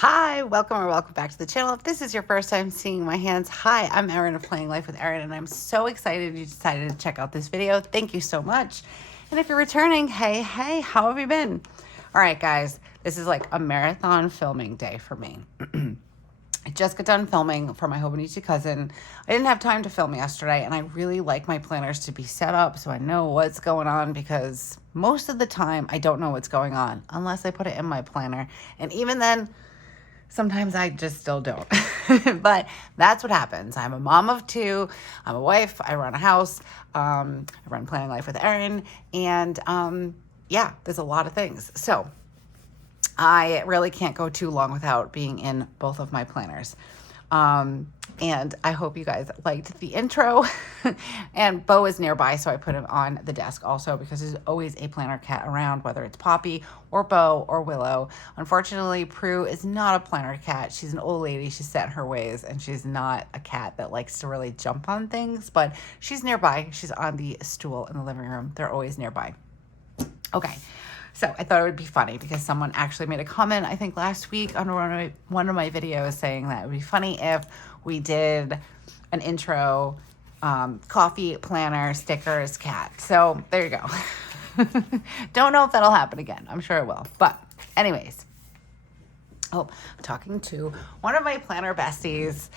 Hi, welcome back to the channel. If this is your first time seeing my hands, hi, I'm Erin of Planning Life with Erin, and I'm so excited you decided to check out this video. Thank you so much. And if you're returning, hey, how have you been? All right, guys, this is like a marathon filming day for me. I just got done filming for my Hobonichi cousin. I didn't have time to film yesterday, and I really like my planners to be set up so I know what's going on, because most of the time I don't know what's going on unless I put it in my planner. And even then, sometimes I just still don't. But that's what happens. I'm a mom of two. I'm a wife. I run a house. I run Planning Life with Erin. And yeah, there's a lot of things. So I really can't go too long without being in both of my planners. And I hope you guys liked the intro. And Bo is nearby, so I put him on the desk also, because there's always a planner cat around, whether it's Poppy or Bo or Willow. Unfortunately, Prue is not a planner cat. She's an old lady. She's set in her ways, and she's not a cat that likes to really jump on things, but she's nearby. She's on the stool in the living room. They're always nearby. Okay. So I thought it would be funny because someone actually made a comment, I think last week, on one of my videos, saying that it would be funny if we did an intro, coffee, planner, stickers, cat. So there you go. Don't know if that'll happen again. I'm sure it will. But anyways, I'm talking to one of my planner besties.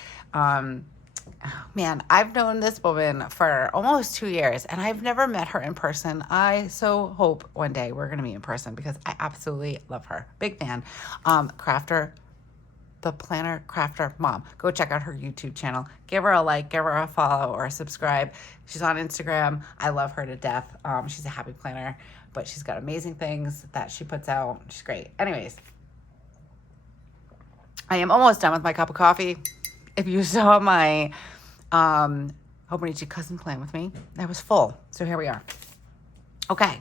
Man, I've known this woman for almost 2 years, and I've never met her in person. I so hope one day we're going to meet in person, because I absolutely love her. Big fan. Crafter, the Planner Crafter Mom. Go check out her YouTube channel. Give her a like, give her a follow, or a subscribe. She's on Instagram. I love her to death. She's a happy planner, but she's got amazing things that she puts out. She's great. Anyways, I am almost done with my cup of coffee. If you saw my Hobonichi cousin plan with me, that was full. So here we are. Okay,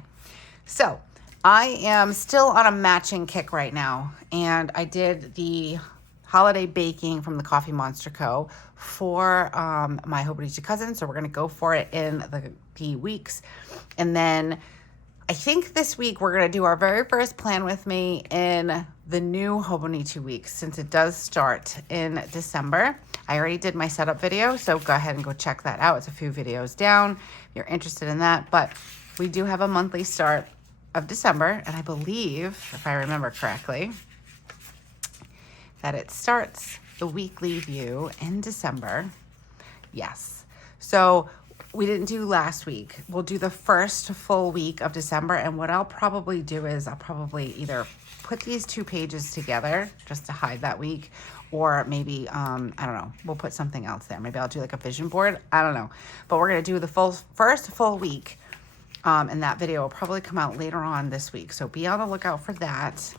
so I am still on a matching kick right now, and I did the holiday baking from TheCoffeeMonsterzco for my Hobonichi cousin. So we're gonna go for it in the weeks, and then I think this week we're going to do our very first plan with me in the new Hobonichi Weeks, since it does start in December. I already did my setup video, so go ahead and go check that out. It's a few videos down if you're interested in that. But we do have a monthly start of December, and I believe, if I remember correctly, that it starts the weekly view in December. Yes. So we didn't do last week. We'll do the first full week of December, and what I'll probably do is I'll probably either put these two pages together just to hide that week, or maybe, I don't know, we'll put something else there. Maybe I'll do like a vision board. I don't know. But we're going to do the first full week, and that video will probably come out later on this week. So be on the lookout for that.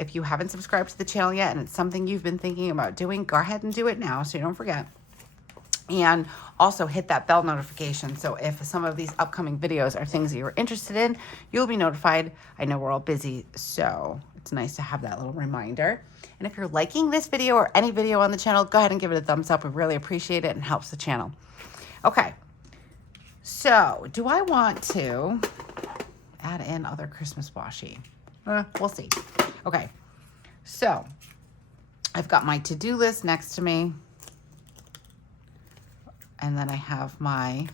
If you haven't subscribed to the channel yet, and it's something you've been thinking about doing, go ahead and do it now so you don't forget. And also hit that bell notification, so if some of these upcoming videos are things that you're interested in, you'll be notified. I know we're all busy, so it's nice to have that little reminder. And if you're liking this video or any video on the channel, go ahead and give it a thumbs up. We really appreciate it and helps the channel. Okay, so do I want to add in other Christmas washi? We'll see. Okay, so I've got my to-do list next to me. And then I have my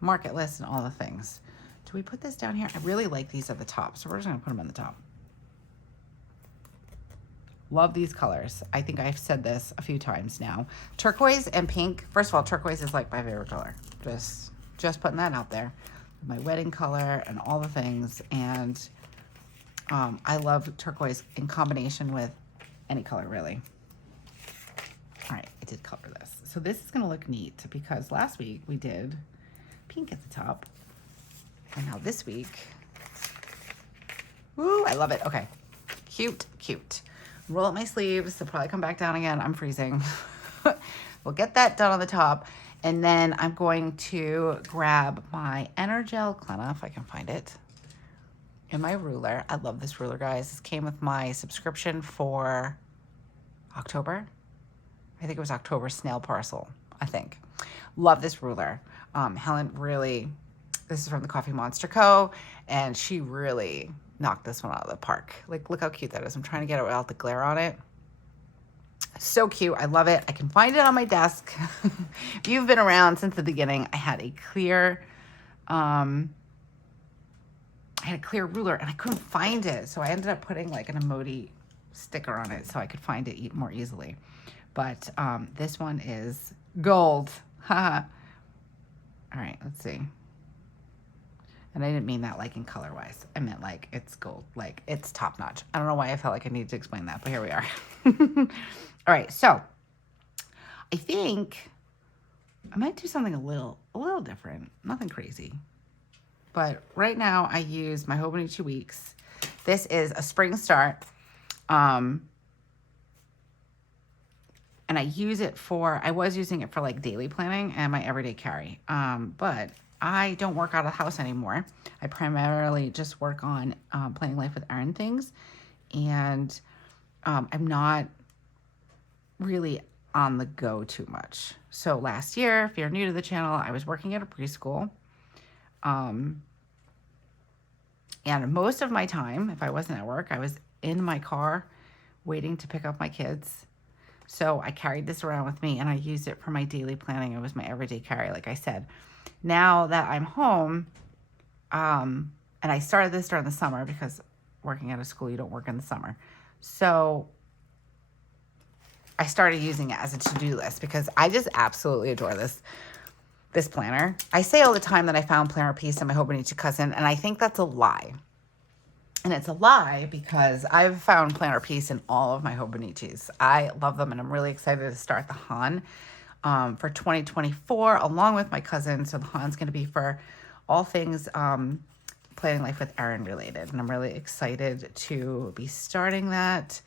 market list and all the things. Do we put this down here? I really like these at the top, so we're just gonna put them on the top. Love these colors. I think I've said this a few times now. Turquoise and pink. First of all, turquoise is like my favorite color. Just putting that out there. My wedding color and all the things. And I love turquoise in combination with any color, really. All right, I did color this. So this is gonna look neat, because last week we did pink at the top. And now this week, woo, I love it. Okay, cute, cute. Roll up my sleeves, they'll probably come back down again. I'm freezing. We'll get that done on the top. And then I'm going to grab my Energel Clenna, if I can find it, and my ruler. I love this ruler, guys. This came with my subscription for October. I think it was October snail parcel, I think. Love this ruler. Helen really, this is from TheCoffeeMonsterzco, and she really knocked this one out of the park. Like, look how cute that is. I'm trying to get it without the glare on it. So cute. I love it. I can find it on my desk. If you've been around since the beginning, I had a clear ruler and I couldn't find it. So I ended up putting like an emoji sticker on it so I could find it more easily. But this one is gold. Haha. All right, let's see. And I didn't mean that like in color wise. I meant like it's gold, like it's top notch. I don't know why I felt like I needed to explain that, but here we are. All right, so I think I might do something a little different. Nothing crazy. But right now I use my Hobonichi Weeks. This is a spring start. And I use it I was using it for like daily planning and my everyday carry. But I don't work out of the house anymore. I primarily just work on Planning Life with Erin things. And I'm not really on the go too much. So last year, if you're new to the channel, I was working at a preschool. And most of my time, if I wasn't at work, I was in my car waiting to pick up my kids. So I carried this around with me and I used it for my daily planning. It was my everyday carry, like I said. Now that I'm home, and I started this during the summer because working at a school, you don't work in the summer. So I started using it as a to-do list because I just absolutely adore this planner. I say all the time that I found planner peace in my Hobonichi cousin, and I think that's a lie. And it's a lie because I've found planner peace in all of my Hobonichis. I love them, and I'm really excited to start the Han for 2024 along with my cousin. So the Han's going to be for all things Planning Life with Erin related, and I'm really excited to be starting that.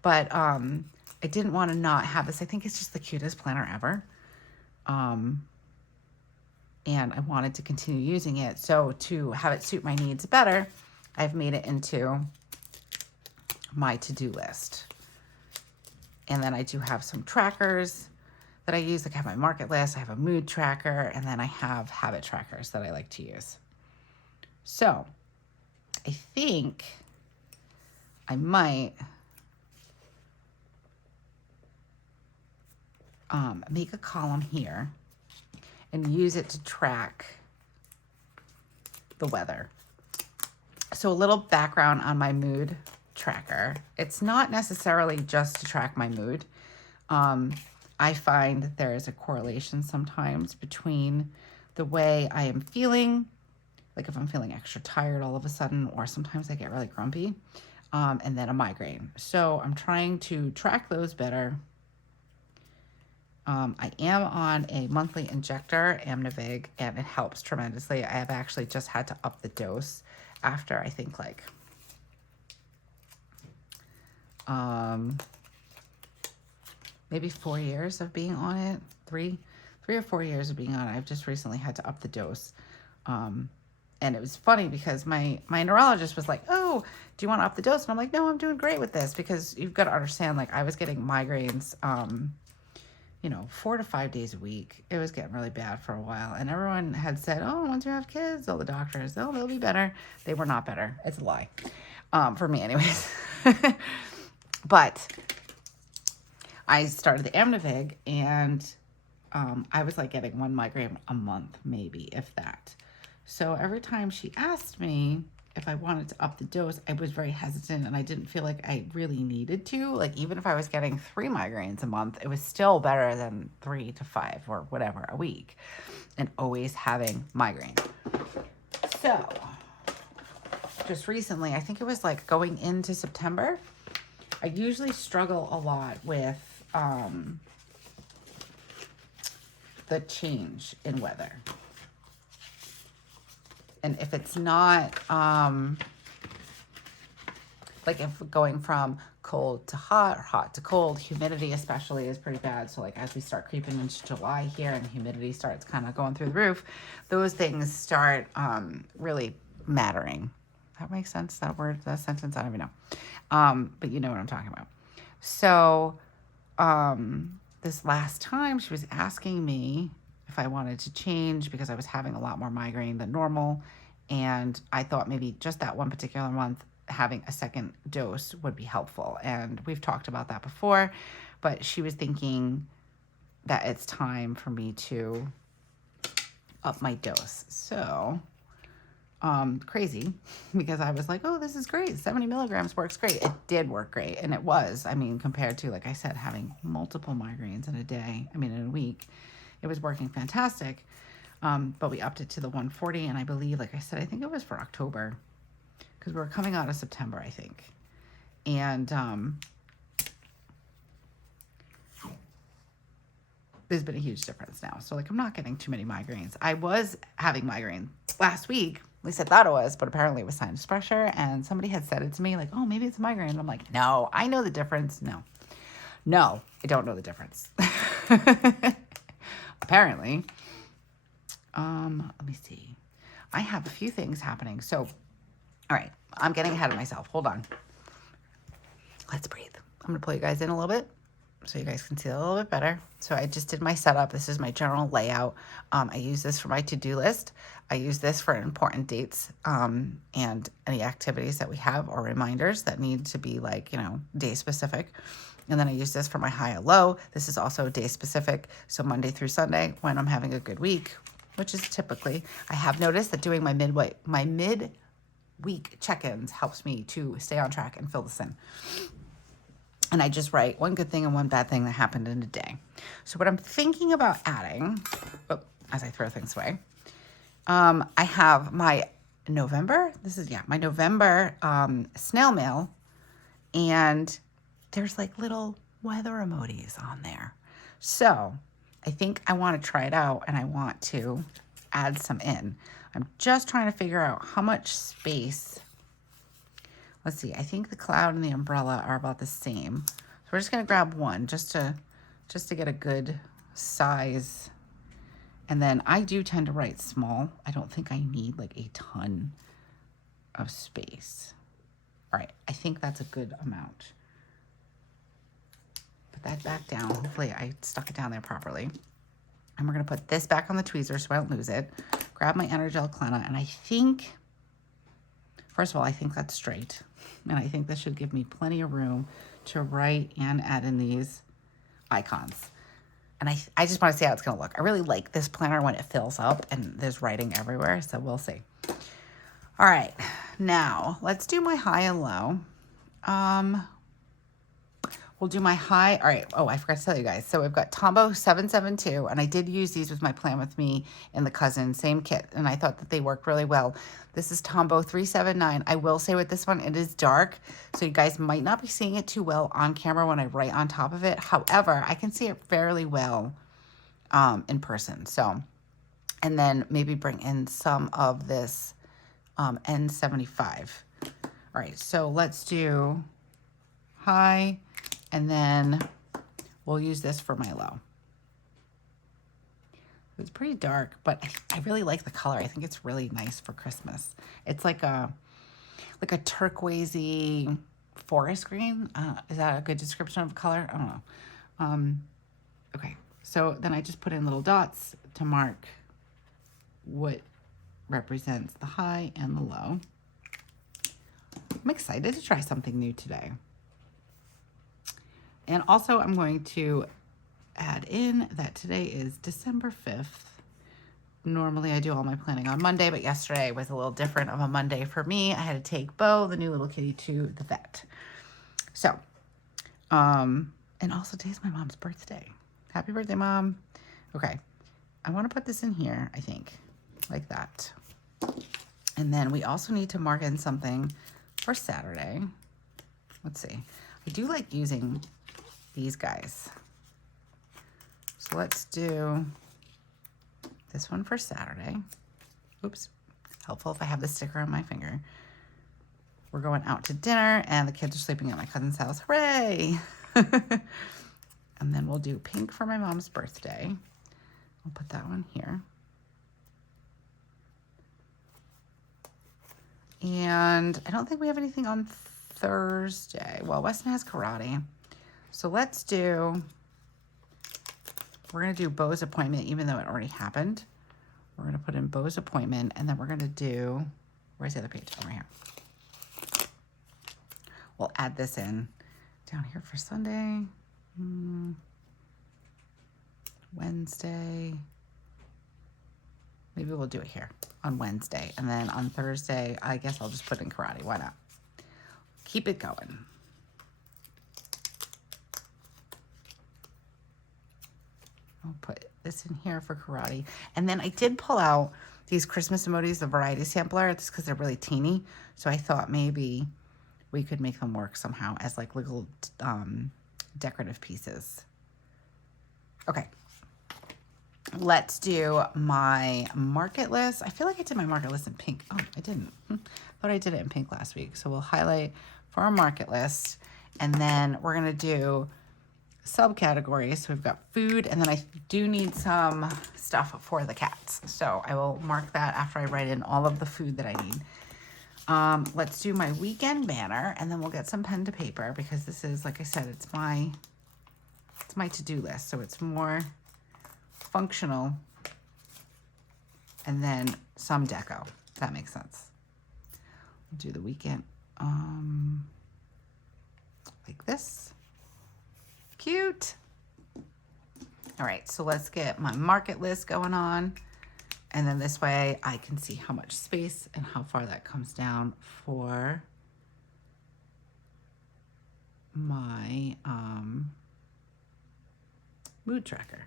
But I didn't want to not have this. I think it's just the cutest planner ever. And I wanted to continue using it. So to have it suit my needs better, I've made it into my to-do list. And then I do have some trackers that I use. Like I have my market list, I have a mood tracker, and then I have habit trackers that I like to use. So I think I might make a column here and use it to track the weather. So a little background on my mood tracker. It's not necessarily just to track my mood. I find that there is a correlation sometimes between the way I am feeling, like if I'm feeling extra tired all of a sudden, or sometimes I get really grumpy, and then a migraine. So I'm trying to track those better. I am on a monthly injector, Amnivig, and it helps tremendously. I have actually just had to up the dose after I think like maybe 4 years of being on it, three or 4 years of being on it. I've just recently had to up the dose. And it was funny because my neurologist was like, oh, do you want to up the dose? And I'm like, no, I'm doing great with this, because you've got to understand, like I was getting migraines, 4 to 5 days a week. It was getting really bad for a while. And everyone had said, oh, once you have kids, all the doctors, oh, they'll be better. They were not better. It's a lie. For me anyways. But I started the Amnivig, and I was like getting 1 migraine a month, maybe, if that. So every time she asked me if I wanted to up the dose, I was very hesitant, and I didn't feel like I really needed to. Like, even if I was getting 3 migraines a month, it was still better than 3 to 5 or whatever a week, and always having migraines. So just recently, I think it was like going into September, I usually struggle a lot with the change in weather. And if it's not, like if going from cold to hot or hot to cold, humidity especially is pretty bad. So like as we start creeping into July here and the humidity starts kind of going through the roof, those things start really mattering. That makes sense, that word, that sentence, I don't even know. But you know what I'm talking about. So this last time she was asking me if I wanted to change because I was having a lot more migraine than normal. And I thought maybe just that one particular month having a second dose would be helpful. And we've talked about that before, but she was thinking that it's time for me to up my dose. So crazy, because I was like, oh, this is great. 70 milligrams works great. It did work great. And it was, I mean, compared to, like I said, having multiple migraines in a week, it was working fantastic. But we upped it to the 140. And I believe, like I said, I think it was for October, because we were coming out of September, I think. And there's been a huge difference now. So like, I'm not getting too many migraines. I was having migraines last week. At least I thought it was, but apparently it was sinus pressure. And somebody had said it to me like, oh, maybe it's a migraine. And I'm like, no, I know the difference. No, I don't know the difference. Apparently. Let me see. I have a few things happening. So, all right, I'm getting ahead of myself. Hold on. Let's breathe. I'm going to pull you guys in a little bit so you guys can see it a little bit better. So I just did my setup. This is my general layout. I use this for my to-do list. I use this for important dates and any activities that we have or reminders that need to be like, day specific. And then I use this for my high and low. This is also day specific. So Monday through Sunday when I'm having a good week, which is typically, I have noticed that doing my midweek check-ins helps me to stay on track and fill this in. And I just write one good thing and one bad thing that happened in a day. So what I'm thinking about adding, as I throw things away, I have my November, my November snail mail, and there's like little weather emojis on there. So I think I want to try it out and I want to add some in. I'm just trying to figure out how much space. Let's see, I think the cloud and the umbrella are about the same. So we're just gonna grab one just to get a good size. And then I do tend to write small. I don't think I need like a ton of space. All right, I think that's a good amount. Put that back down. Hopefully I stuck it down there properly. And we're gonna put this back on the tweezer so I don't lose it. Grab my Energel Clenna, and I think, first of all, I think that's straight. And I think this should give me plenty of room to write and add in these icons. And I just want to see how it's going to look. I really like this planner when it fills up and there's writing everywhere, so we'll see. All right, now let's do my high and low. We'll do my high. All right. Oh, I forgot to tell you guys. So we've got Tombow 772, and I did use these with my Plan With Me and the cousin, same kit, and I thought that they worked really well. This is Tombow 379. I will say with this one, it is dark, so you guys might not be seeing it too well on camera when I write on top of it. However, I can see it fairly well in person. So, and then maybe bring in some of this N75. All right. So let's do high. And then we'll use this for my low. It's pretty dark, but I really like the color. I think it's really nice for Christmas. It's like a turquoisey forest green. Is that a good description of color? I don't know. Okay, so then I just put in little dots to mark what represents the high and the low. I'm excited to try something new today. And also I'm going to add in that today is December 5th. Normally I do all my planning on Monday, but yesterday was a little different of a Monday for me. I had to take Bo, the new little kitty, to the vet. So, and also today's my mom's birthday. Happy birthday, Mom. Okay, I want to put this in here, I think, like that. And then we also need to mark in something for Saturday. Let's see. I do like using these guys. So let's do this one for Saturday. Oops, helpful if I have the sticker on my finger. We're going out to dinner and the kids are sleeping at my cousin's house. Hooray! And then we'll do pink for my mom's birthday. I'll put that one here. And I don't think we have anything on Thursday. Well, Weston has karate. So let's do, we're going to do Bo's appointment, even though it already happened. We're going to put in Bo's appointment, and then we're going to do, where's the other page? Over here. we'll add this in down here for Sunday, Wednesday. Maybe we'll do it here on Wednesday. And then on Thursday, I guess I'll just put in karate. Why not? Keep it going. I'll put this in here for karate. And then I did pull out these Christmas emojis, the variety sampler. It's because they're really teeny. So I thought maybe we could make them work somehow as like little decorative pieces. Okay. Let's do my market list. I feel like I did my market list in pink. Oh, I didn't. Thought I did it in pink last week. So we'll highlight for our market list. And then we're going to do subcategories. So we've got food, and then I do need some stuff for the cats. So I will mark that after I write in all of the food that I need. Let's do my weekend banner, and then we'll get some pen to paper because this is, like I said, it's my to-do list. So it's more functional and then some deco, if that makes sense. We'll do the weekend like this. Cute. All right, so let's get my market list going on, and then this way I can see how much space and how far that comes down for my mood tracker.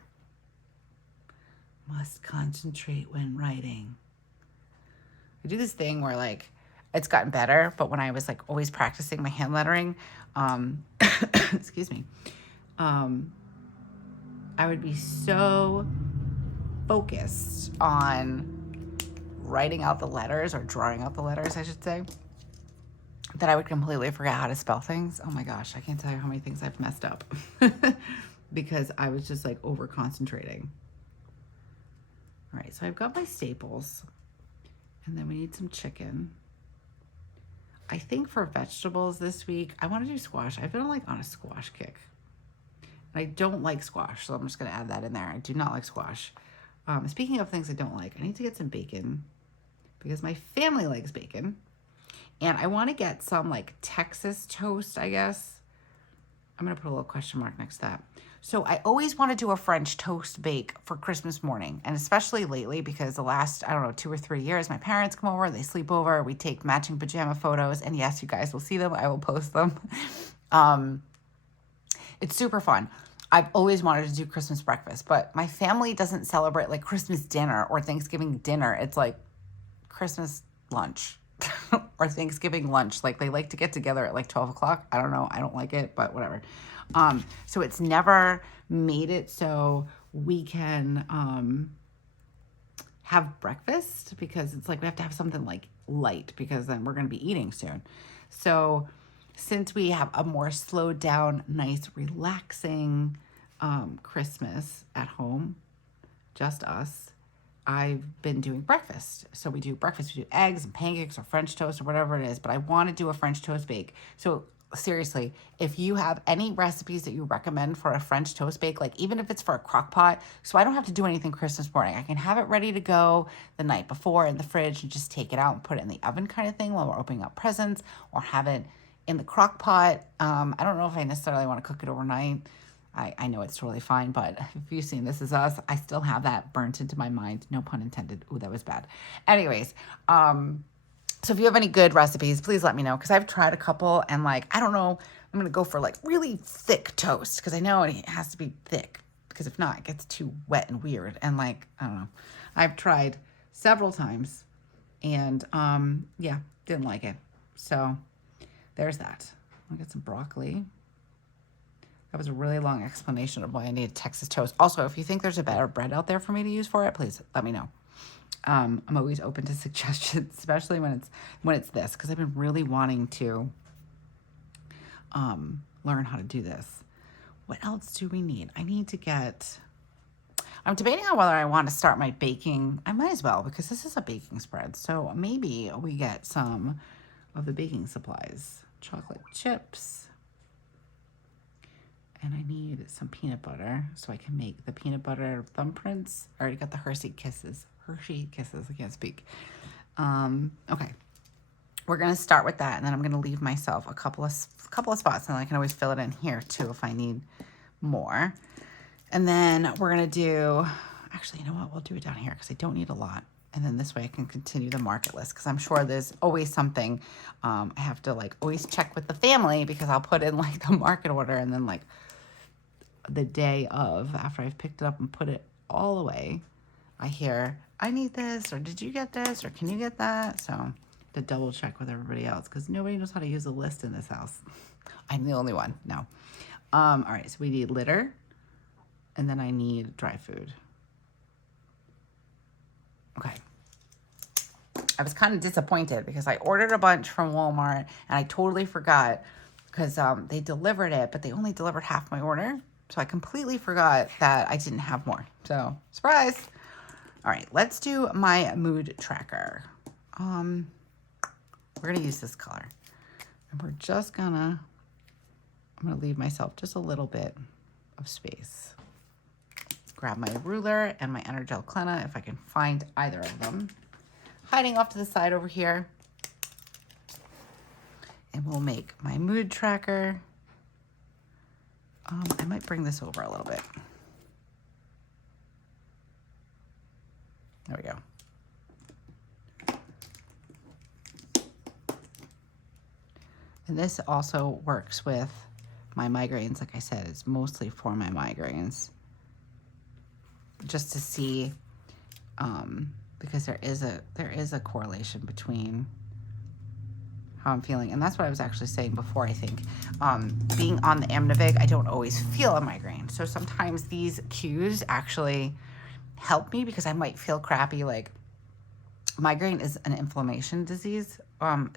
Must concentrate when writing. I do this thing where like it's gotten better, but when I was like always practicing my hand lettering, excuse me, I would be so focused on writing out the letters, or drawing out the letters, I should say, that I would completely forget how to spell things. Oh my gosh, I can't tell you how many things I've messed up because I was just like over concentrating. All right, so I've got my staples, and then we need some chicken. I think for vegetables this week, I want to do squash. I've been like on a squash kick. And I don't like squash, so I'm just going to add that in there. I do not like squash. Speaking of things I don't like, I need to get some bacon because my family likes bacon. And I want to get some like Texas toast, I guess. I'm going to put a little question mark next to that. So I always want to do a French toast bake for Christmas morning, and especially lately because the last, 2 or 3 years, my parents come over, they sleep over, we take matching pajama photos, and yes, you guys will see them. I will post them. It's super fun. I've always wanted to do Christmas breakfast, but my family doesn't celebrate like Christmas dinner or Thanksgiving dinner. It's like Christmas lunch or Thanksgiving lunch. Like they like to get together at like 12 o'clock. I don't know. I don't like it, but whatever. So it's never made it so we can have breakfast because it's like we have to have something like light because then we're going to be eating soon. So since we have a more slowed down, nice, relaxing Christmas at home, just us, I've been doing breakfast. So we do breakfast, we do eggs and pancakes or French toast or whatever it is, but I want to do a French toast bake. So seriously, if you have any recipes that you recommend for a French toast bake, like even if it's for a crock pot, so I don't have to do anything Christmas morning. I can have it ready to go the night before in the fridge and just take it out and put it in the oven kind of thing while we're opening up presents, or have it in the crock pot. I don't know if I necessarily want to cook it overnight. I know it's totally fine, but if you've seen This Is Us, I still have that burnt into my mind. No pun intended. Ooh, that was bad. Anyways, so if you have any good recipes, please let me know, because I've tried a couple and like, I don't know, I'm going to go for like really thick toast because I know it has to be thick, because if not, it gets too wet and weird. And like, I don't know, I've tried several times and yeah, didn't like it. So there's that. I'll get some broccoli. That was a really long explanation of why I needed Texas toast. Also, if you think there's a better bread out there for me to use for it, please let me know. I'm always open to suggestions, especially when it's this, because I've been really wanting to learn how to do this. What else do we need? I need to get, I'm debating on whether I want to start my baking. I might as well, because this is a baking spread. So maybe we get some of the baking supplies. Chocolate chips. And I need some peanut butter so I can make the peanut butter thumbprints. I already got the Hershey Kisses. I can't speak. Okay. we're going to start with that, and then I'm going to leave myself a couple of spots, and I can always fill it in here too if I need more. And then we're going to do, actually, you know what? We'll do it down here because I don't need a lot. And then this way I can continue the market list, because I'm sure there's always something I have to like always check with the family, because I'll put in like the market order, and then like the day of, after I've picked it up and put it all away, I hear, I need this, or did you get this, or can you get that? So to double check with everybody else, because nobody knows how to use a list in this house. I'm the only one. No. All right, so we need litter, and then I need dry food. Okay. I was kind of disappointed because I ordered a bunch from Walmart, and I totally forgot, because they delivered it, but they only delivered half my order. So I completely forgot that I didn't have more. So surprise. All right, let's do my mood tracker. We're gonna use this color, and we're just gonna, I'm gonna leave myself just a little bit of space. Grab my ruler and my Energel Clenna if I can find either of them. Hiding off to the side over here. And we'll make my mood tracker. I might bring this over a little bit. There we go. And this also works with my migraines. Like I said, it's mostly for my migraines. Just to see, because there is a correlation between how I'm feeling. And that's what I was actually saying before, I think. Being on the Amnivig, I don't always feel a migraine. So sometimes these cues actually help me, because I might feel crappy. Like, migraine is an inflammation disease.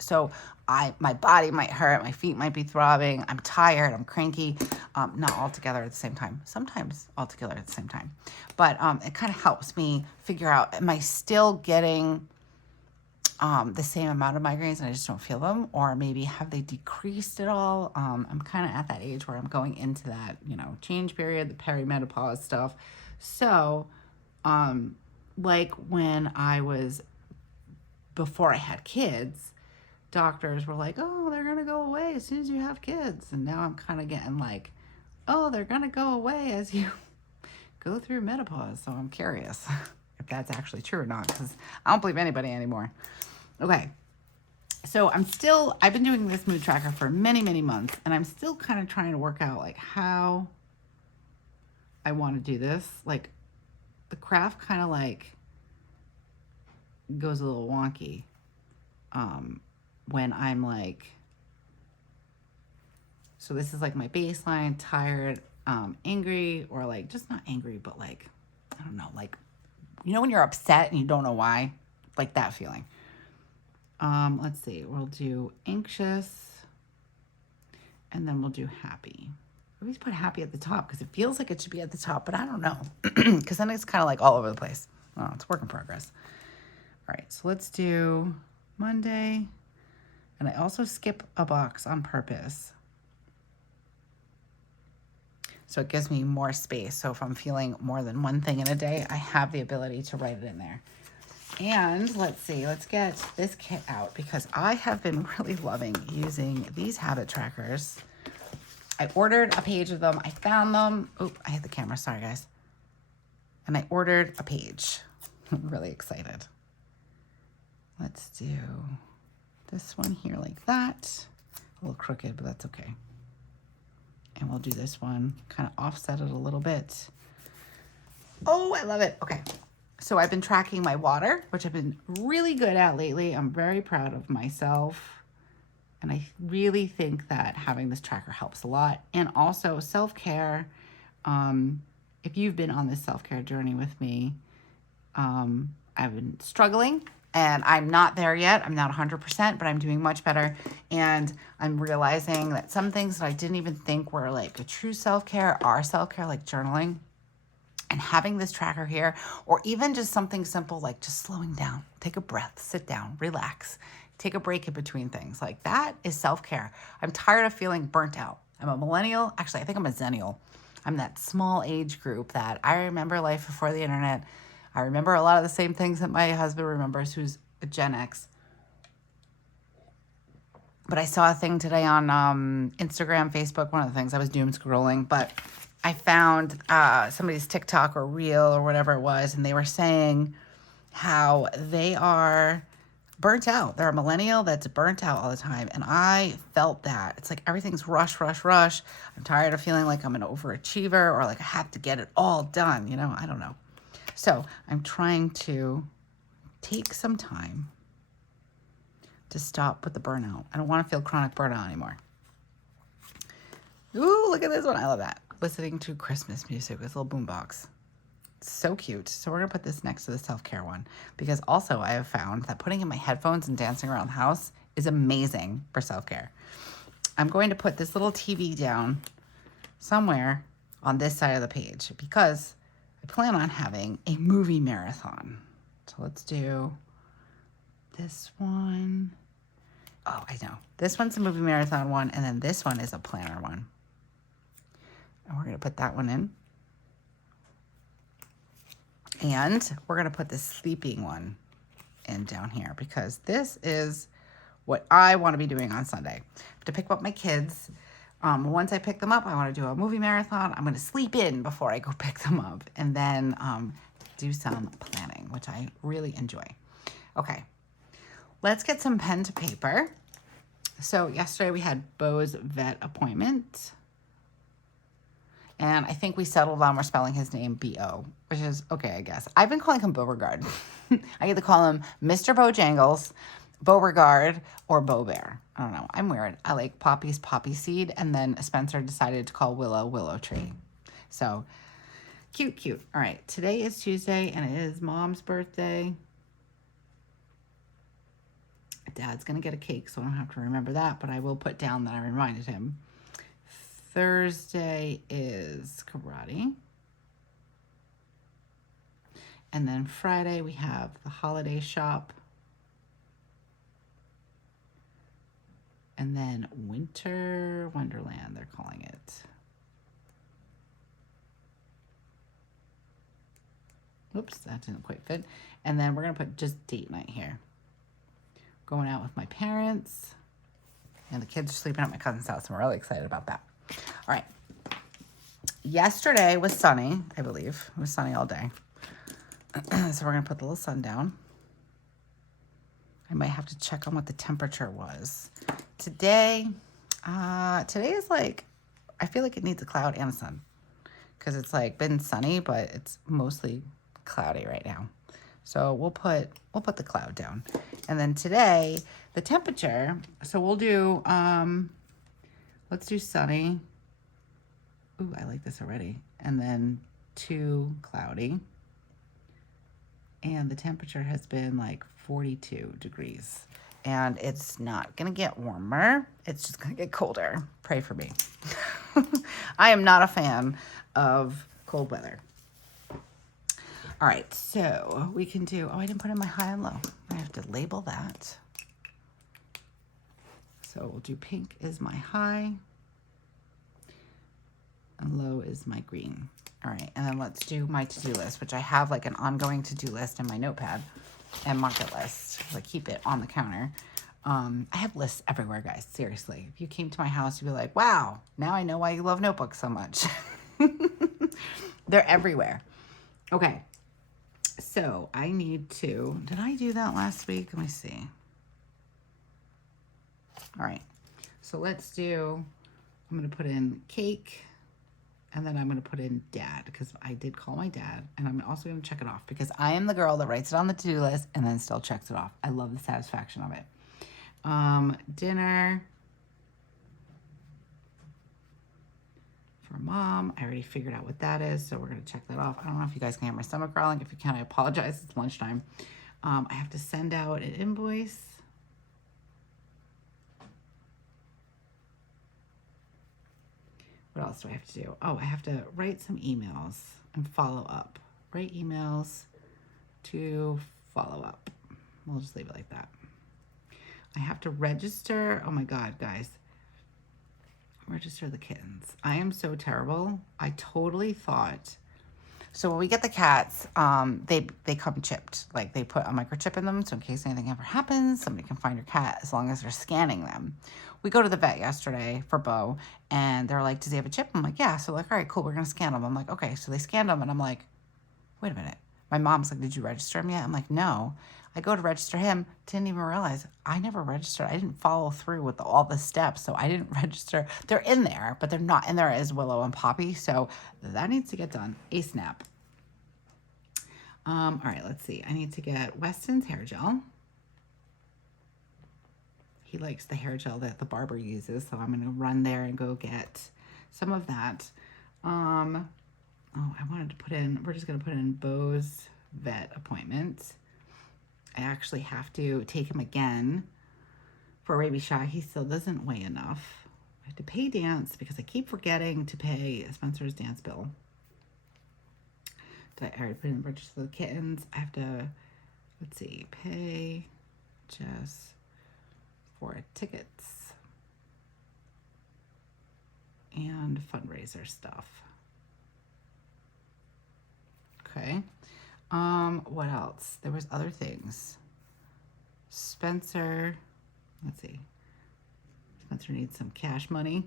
So my body might hurt, my feet might be throbbing, I'm tired, I'm cranky, not all together at the same time. Sometimes all together at the same time. But it kind of helps me figure out, am I still getting the same amount of migraines and I just don't feel them? Or maybe have they decreased at all? I'm kind of at that age where I'm going into that, change period, the perimenopause stuff. So, like when I was, before I had kids, doctors were like, oh, they're going to go away as soon as you have kids. And now I'm kind of getting like, oh, they're going to go away as you go through menopause. So I'm curious if that's actually true or not, because I don't believe anybody anymore. Okay. So I've been doing this mood tracker for many, many months, and I'm still kind of trying to work out like how I want to do this. Like, the craft kind of like goes a little wonky when I'm like, so this is like my baseline, tired, angry, or like just not angry, but like, I don't know, like, when you're upset and you don't know why, like that feeling. Let's see, we'll do anxious, and then we'll do happy. I always put happy at the top because it feels like it should be at the top, but I don't know, because then it's kind of like all over the place. Oh, it's a work in progress. All right, so let's do Monday. And I also skip a box on purpose, so it gives me more space. So if I'm feeling more than one thing in a day, I have the ability to write it in there. And let's see, let's get this kit out, because I have been really loving using these habit trackers. I ordered a page of them. I found them. Oh, I hit the camera. Sorry, guys. And I ordered a page. I'm really excited. Let's do this one here like that. A little crooked, but that's okay. And we'll do this one, kind of offset it a little bit. Oh, I love it. Okay. So I've been tracking my water, which I've been really good at lately. I'm very proud of myself. And I really think that having this tracker helps a lot. And also self-care. If you've been on this self-care journey with me, I've been struggling. And I'm not there yet. I'm not 100%, but I'm doing much better. And I'm realizing that some things that I didn't even think were like a true self-care are self-care, like journaling. And having this tracker here, or even just something simple like just slowing down, take a breath, sit down, relax, take a break in between things. Like, that is self-care. I'm tired of feeling burnt out. I'm a millennial. Actually, I think I'm a zennial. I'm that small age group that I remember life before the internet. I remember a lot of the same things that my husband remembers, who's a Gen X. But I saw a thing today on Instagram, Facebook, one of the things. I was doom scrolling, but I found somebody's TikTok or reel or whatever it was, and they were saying how they are burnt out. They're a millennial that's burnt out all the time. And I felt that. It's like everything's rush, rush, rush. I'm tired of feeling like I'm an overachiever or like I have to get it all done. You know, I don't know. So I'm trying to take some time to stop with the burnout. I don't want to feel chronic burnout anymore. Ooh, look at this one. I love that. Listening to Christmas music with a little boombox. So cute. So we're going to put this next to the self-care one because also I have found that putting in my headphones and dancing around the house is amazing for self-care. I'm going to put this little TV down somewhere on this side of the page because I plan on having a movie marathon. So let's do this one. Oh, I know. This one's a movie marathon one, and then this one is a planner one. And we're going to put that one in. And we're going to put the sleeping one in down here because this is what I want to be doing on Sunday. I have to pick up my kids. Once I pick them up, I want to do a movie marathon. I'm going to sleep in before I go pick them up and then do some planning, which I really enjoy. Okay, let's get some pen to paper. So yesterday we had Bo's vet appointment. And I think we settled on we're spelling his name B-O, which is okay, I guess. I've been calling him Beauregard. I get to call him Mr. Bojangles, Beauregard, or Beau Bear. I don't know. I'm weird. I like Poppy's poppy seed, and then Spencer decided to call Willow Willow Tree. So, cute, cute. All right, today is Tuesday, and it is Mom's birthday. Dad's going to get a cake, so I don't have to remember that, but I will put down that I reminded him. Thursday is karate. And then Friday we have the holiday shop. And then Winter Wonderland, they're calling it. Oops, that didn't quite fit. And then we're going to put just date night here. Going out with my parents. And the kids are sleeping at my cousin's house, and we're really excited about that. All right. Yesterday was sunny, I believe. It was sunny all day. So we're going to put the little sun down. I might have to check on what the temperature was. Today is like, I feel like it needs a cloud and a sun. Because it's like been sunny, but it's mostly cloudy right now. So we'll put the cloud down. And then today, the temperature, so we'll do, let's do sunny. Ooh, I like this already. And then 2 cloudy. And the temperature has been like 42 degrees. And it's not going to get warmer. It's just going to get colder. Pray for me. I am not a fan of cold weather. All right, so we can do, oh, I didn't put in my high and low. I have to label that. So we'll do pink is my high. And low is my green. All right, and then let's do my to-do list, which I have like an ongoing to-do list in my notepad and market list. I keep it on the counter. I have lists everywhere, guys. Seriously. If you came to my house, you'd be like, wow, now I know why you love notebooks so much. They're everywhere. Okay. So I need to, did I do that last week? Let me see. All right. So let's do, I'm going to put in cake. And then I'm going to put in dad because I did call my dad. And I'm also going to check it off because I am the girl that writes it on the to-do list and then still checks it off. I love the satisfaction of it. Dinner for Mom. I already figured out what that is. So we're going to check that off. I don't know if you guys can hear my stomach growling. If you can, I apologize. It's lunchtime. I have to send out an invoice. What else do I have to do? Oh, I have to write some emails and follow up. Write emails to follow up. We'll just leave it like that. I have to register. Oh my God, guys. Register the kittens. I am so terrible. I totally thought So when we get the cats, they come chipped. Like they put a microchip in them, so in case anything ever happens, somebody can find your cat as long as they're scanning them. We go to the vet yesterday for Bo, and they're like, "Does he have a chip?" I'm like, "Yeah." So like, all right, cool, we're gonna scan him. I'm like, okay. So they scanned him, and I'm like, wait a minute. My mom's like, "Did you register him yet?" I'm like, "No." I go to register him, didn't even realize I never registered. I didn't follow through with all the steps, so I didn't register. They're in there, but they're not in there as Willow and Poppy, so that needs to get done ASAP. All right, let's see. I need to get Weston's hair gel. He likes the hair gel that the barber uses, so I'm going to run there and go get some of that. Oh, I wanted to put in, we're just going to put in Bo's vet appointment. I actually have to take him again for a rabies shot. He still doesn't weigh enough. I have to pay dance because I keep forgetting to pay Spencer's dance bill. Did I already put in the register for the kittens? I have to, let's see, pay just for tickets and fundraiser stuff. Okay. What else? There was other things. Spencer, let's see. Spencer needs some cash money.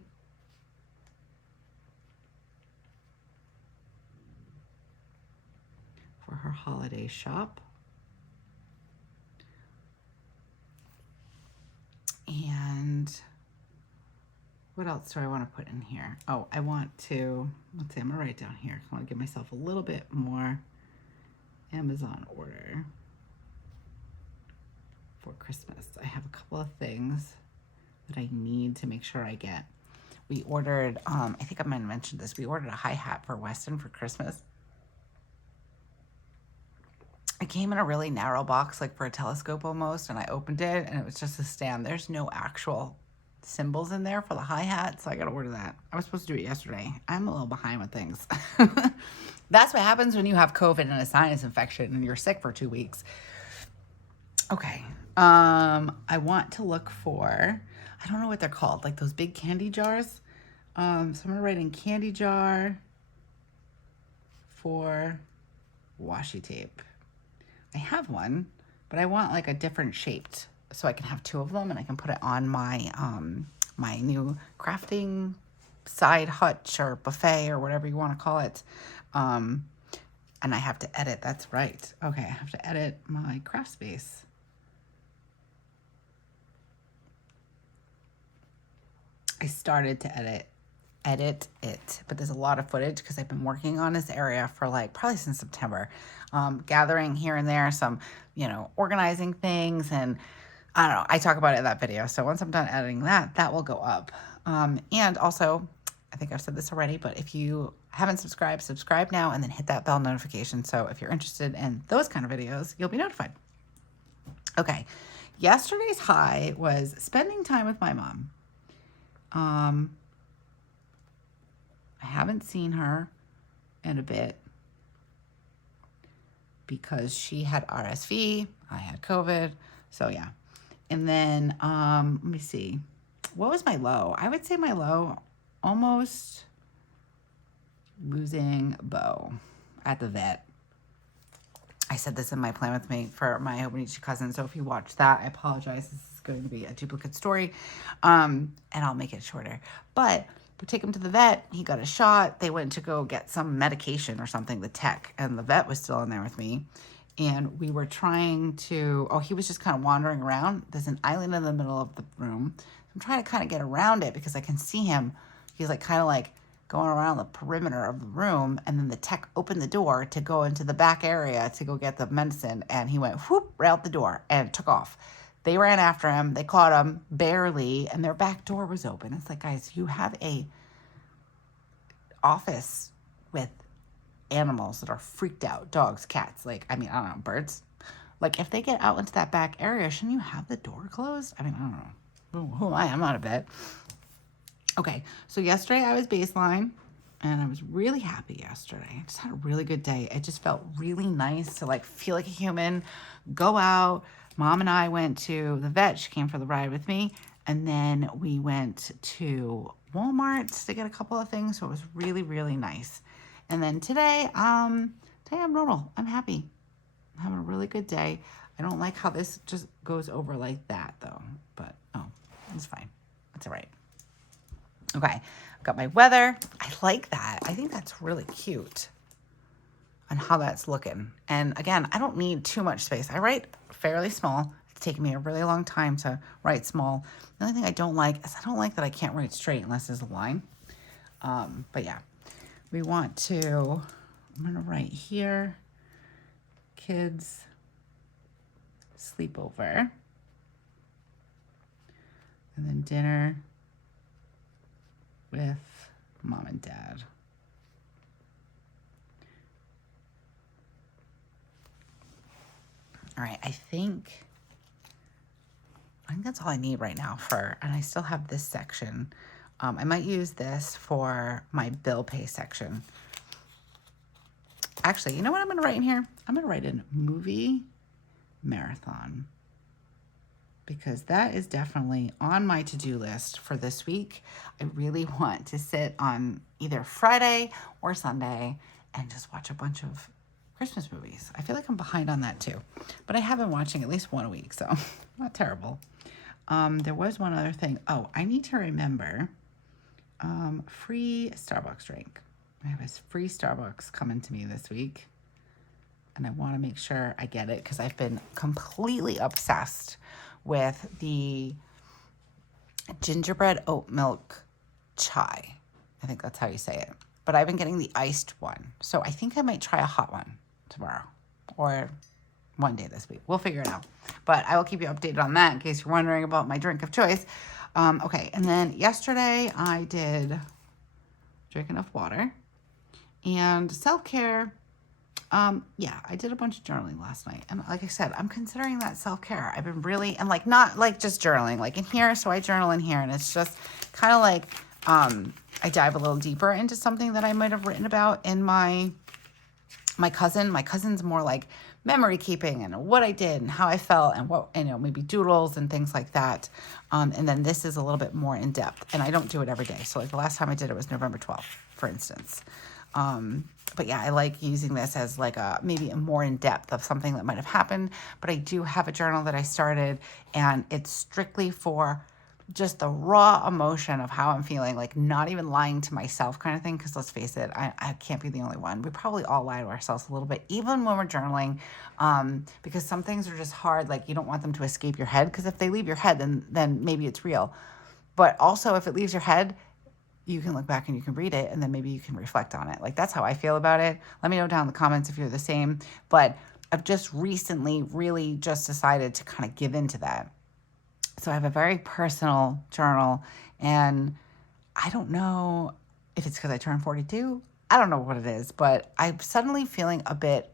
For her holiday shop. And what else do I want to put in here? Oh, I want to, let's see, I'm gonna write down here. I want to give myself a little bit more Amazon order for Christmas. I have a couple of things that I need to make sure I get. We ordered, I think I might have mentioned this, we ordered a hi-hat for Weston for Christmas. It came in a really narrow box, like for a telescope almost, and I opened it and it was just a stand. There's no actual cymbals in there for the hi-hat, so I gotta order that. I was supposed to do it yesterday. I'm a little behind with things. That's what happens when you have COVID and a sinus infection and you're sick for 2 weeks. Okay. I want to look for, I don't know what they're called, like those big candy jars. So I'm gonna write in candy jar for washi tape. I have one, but I want like a different shaped so I can have 2 of them and I can put it on my my new crafting side hutch or buffet or whatever you want to call it. And I have to edit, that's right. Okay, I have to edit my craft space. I started to edit it, but there's a lot of footage because I've been working on this area for like probably since September, gathering here and there some, you know, organizing things, and I don't know, I talk about it in that video. So once I'm done editing that, that will go up. And also, I think I've said this already, but if you haven't subscribed, subscribe now and then hit that bell notification. So if you're interested in those kind of videos, you'll be notified. Okay, yesterday's high was spending time with my mom. I haven't seen her in a bit because she had RSV, I had COVID, so yeah. And then, let me see, what was my low? I would say my low, almost losing Bo at the vet. I said this in my Plan With Me for my Hobonichi cousin, so if you watch that, I apologize. This is going to be a duplicate story, and I'll make it shorter. But we take him to the vet. He got a shot. They went to go get some medication or something, the tech, and the vet was still in there with me. And we were trying to, oh, he was just kind of wandering around. There's an island in the middle of the room. I'm trying to kind of get around it because I can see him. He's like kind of like going around the perimeter of the room, and then the tech opened the door to go into the back area to go get the medicine, and he went whoop right out the door and took off. They ran after him, they caught him barely, and their back door was open. It's like, guys, you have a office with animals that are freaked out, dogs, cats, like, I mean, I don't know, birds. Like, if they get out into that back area, shouldn't you have the door closed? I mean, I don't know. Who am I? I'm not a vet. Okay, so yesterday I was baseline, and I was really happy yesterday. I just had a really good day. It just felt really nice to like feel like a human, go out. Mom and I went to the vet. She came for the ride with me, and then we went to Walmart to get a couple of things, so it was really, really nice. And then today I'm normal. I'm happy. I'm having a really good day. I don't like how this just goes over like that though, but it's fine. That's all right. Okay, I've got my weather. I like that. I think that's really cute on how that's looking. And again, I don't need too much space. I write fairly small. It's taken me a really long time to write small. The only thing I don't like is I don't like that I can't write straight unless there's a line. But yeah, we want to, I'm going to write here, kids sleepover, and then dinner with mom and dad. All right, I think that's all I need right now and I still have this section. I might use this for my bill pay section. Actually, you know what I'm going to write in here? I'm going to write in movie marathon, because that is definitely on my to-do list for this week. I really want to sit on either Friday or Sunday and just watch a bunch of Christmas movies. I feel like I'm behind on that too, but I have been watching at least one a week, so not terrible. There was one other thing. Oh, I need to remember free Starbucks drink. I have a free Starbucks coming to me this week, and I want to make sure I get it because I've been completely obsessed with the gingerbread oat milk chai. I think that's how you say it. But I've been getting the iced one. So I think I might try a hot one tomorrow or one day this week. We'll figure it out. But I will keep you updated on that in case you're wondering about my drink of choice. Okay, and then yesterday I did drink enough water and self-care. Yeah, I did a bunch of journaling last night. And like I said, I'm considering that self-care. I've been really, and like not like just journaling, like in here. So I journal in here, and it's just kind of like I dive a little deeper into something that I might have written about in my cousin. My cousin's more like memory keeping and what I did and how I felt and what, maybe doodles and things like that. And then this is a little bit more in depth, and I don't do it every day. So like the last time I did it was November 12th, for instance. But yeah, I like using this as like maybe a more in depth of something that might have happened. But I do have a journal that I started, and it's strictly for just the raw emotion of how I'm feeling, like not even lying to myself kind of thing. Because let's face it, I can't be the only one. We probably all lie to ourselves a little bit, even when we're journaling, because some things are just hard. Like you don't want them to escape your head, because if they leave your head, then maybe it's real. But also if it leaves your head, you can look back and you can read it, and then maybe you can reflect on it. Like that's how I feel about it. Let me know down in the comments if you're the same. But I've just recently really just decided to kind of give into that. So I have a very personal journal, and I don't know if it's because I turned 42. I don't know what it is, but I'm suddenly feeling a bit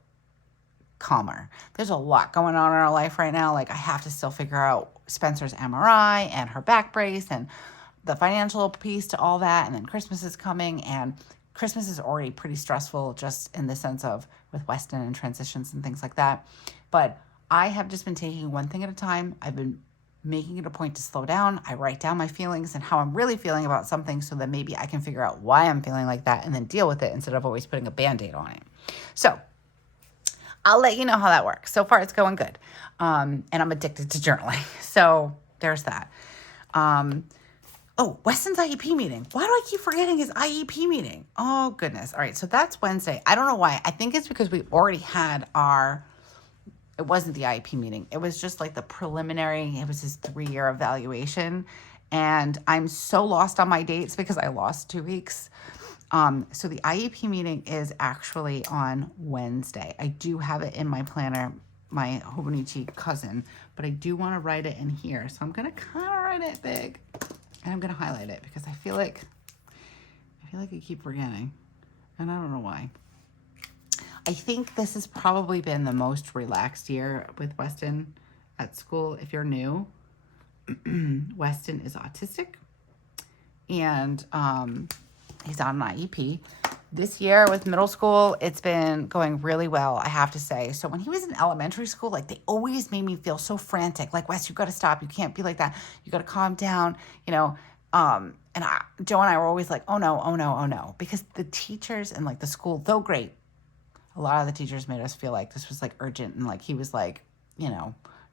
calmer. There's a lot going on in our life right now. Like I have to still figure out Spencer's MRI and her back brace and the financial piece to all that. And then Christmas is coming, and Christmas is already pretty stressful just in the sense of with Weston and transitions and things like that. But I have just been taking one thing at a time. I've been making it a point to slow down. I write down my feelings and how I'm really feeling about something, so that maybe I can figure out why I'm feeling like that and then deal with it instead of always putting a Band-Aid on it. So I'll let you know how that works. So far it's going good. And I'm addicted to journaling. So there's that. Oh, Weston's IEP meeting. Why do I keep forgetting his IEP meeting? Oh, goodness. All right, so that's Wednesday. I don't know why. I think it's because we already had it wasn't the IEP meeting. It was just like the preliminary, it was his 3-year evaluation. And I'm so lost on my dates because I lost 2 weeks. So the IEP meeting is actually on Wednesday. I do have it in my planner, my Hobonichi cousin, but I do want to write it in here. So I'm going to kind of write it big. And I'm going to highlight it because I feel like I keep forgetting, and I don't know why. I think this has probably been the most relaxed year with Weston at school. If you're new, Weston is autistic, and he's on an IEP. This year with middle school, it's been going really well, I have to say. So when he was in elementary school, like they always made me feel so frantic. Like, Wes, you got to stop. You can't be like that. You got to calm down. and Joe and I were always like, oh no, oh no, oh no. Because the teachers and like the school, though great, a lot of the teachers made us feel like this was like urgent and like he was like,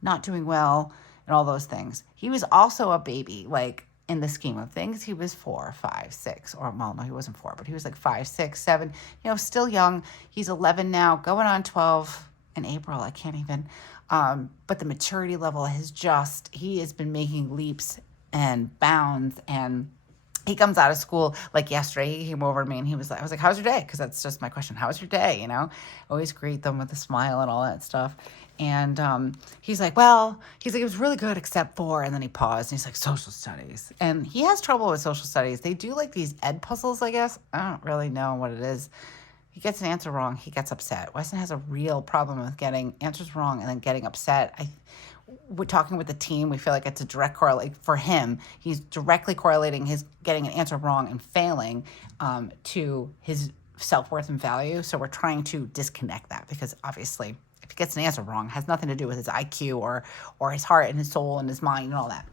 not doing well and all those things. He was also a baby, like in the scheme of things. He was 4, 5, 6, or well, no, he wasn't 4, but he was like 5, 6, 7, still young. He's 11 now, going on 12 in April. I can't even. But the maturity level he has been making leaps and bounds, and he comes out of school like yesterday. He came over to me and I was like, how's your day? Because that's just my question. How's your day? Always greet them with a smile and all that stuff. And he's like, it was really good except for, and then he paused and he's like, social studies. And he has trouble with social studies. They do like these ed puzzles, I guess. I don't really know what it is. He gets an answer wrong, he gets upset. Weston has a real problem with getting answers wrong and then getting upset. We're talking with the team. We feel like it's a direct correlate for him. He's directly correlating his getting an answer wrong and failing to his self-worth and value. So we're trying to disconnect that, because obviously if he gets an answer wrong, it has nothing to do with his IQ or his heart and his soul and his mind and all that.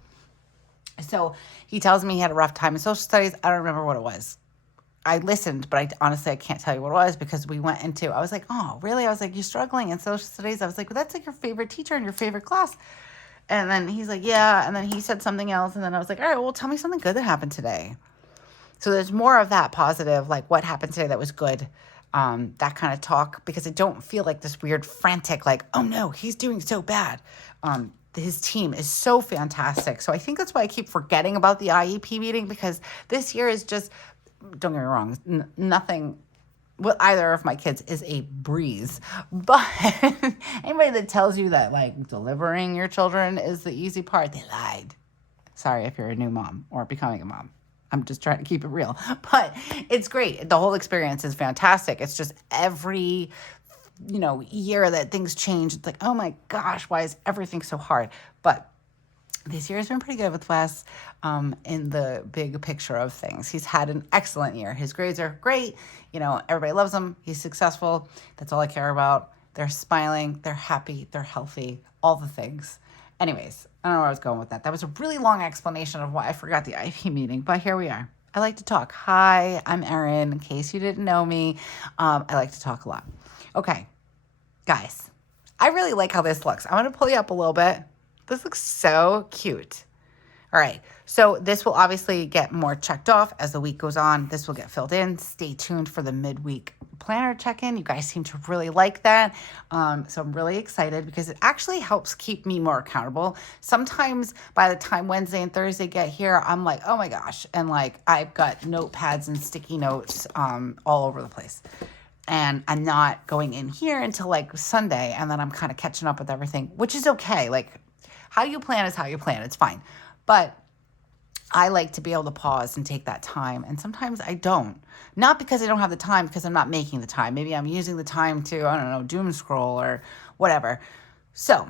So he tells me he had a rough time in social studies. I don't remember what it was. I listened, but honestly, I can't tell you what it was, because we went into, I was like, oh, really? I was like, you're struggling in social studies? I was like, well, that's like your favorite teacher in your favorite class. And then he's like, yeah. And then he said something else. And then I was like, all right, well, tell me something good that happened today. So there's more of that positive, like what happened today that was good, that kind of talk, because I don't feel like this weird frantic, like, oh no, he's doing so bad. His team is so fantastic. So I think that's why I keep forgetting about the IEP meeting, because this year is just, don't get me wrong, nothing with either of my kids is a breeze. But anybody that tells you that like delivering your children is the easy part, they lied. Sorry if you're a new mom or becoming a mom. I'm just trying to keep it real. But it's great. The whole experience is fantastic. It's just every year that things change, it's like, oh my gosh, why is everything so hard? But this year has been pretty good with Wes in the big picture of things. He's had an excellent year. His grades are great. Everybody loves him. He's successful. That's all I care about. They're smiling. They're happy. They're healthy. All the things. Anyways, I don't know where I was going with that. That was a really long explanation of why I forgot the IP meeting, but here we are. I like to talk. Hi, I'm Erin. In case you didn't know me, I like to talk a lot. Okay, guys, I really like how this looks. I'm going to pull you up a little bit. This looks so cute. All right, so this will obviously get more checked off as the week goes on. This will get filled in. Stay tuned for the midweek planner check-in. You guys seem to really like that. So I'm really excited, because it actually helps keep me more accountable. Sometimes by the time Wednesday and Thursday get here, I'm like, oh my gosh. And like, I've got notepads and sticky notes all over the place. And I'm not going in here until like Sunday. And then I'm kind of catching up with everything, which is okay. Like, how you plan is how you plan. It's fine. But I like to be able to pause and take that time. And sometimes I don't. Not because I don't have the time, because I'm not making the time. Maybe I'm using the time to, I don't know, doom scroll or whatever. So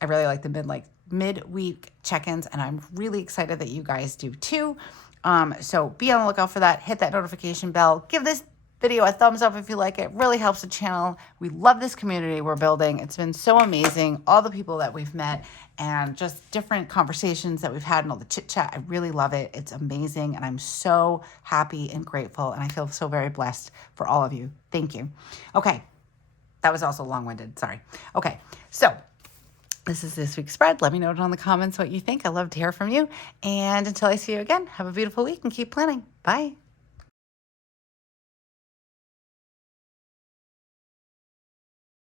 I really like the midweek check-ins, and I'm really excited that you guys do too. So be on the lookout for that. Hit that notification bell. Give this video a thumbs up if you like it. It really helps the channel. We love this community we're building. It's been so amazing. All the people that we've met and just different conversations that we've had and all the chit chat. I really love it. It's amazing. And I'm so happy and grateful. And I feel so very blessed for all of you. Thank you. Okay. That was also long-winded. Sorry. Okay. So this is this week's spread. Let me know down in the comments what you think. I love to hear from you. And until I see you again, have a beautiful week and keep planning. Bye.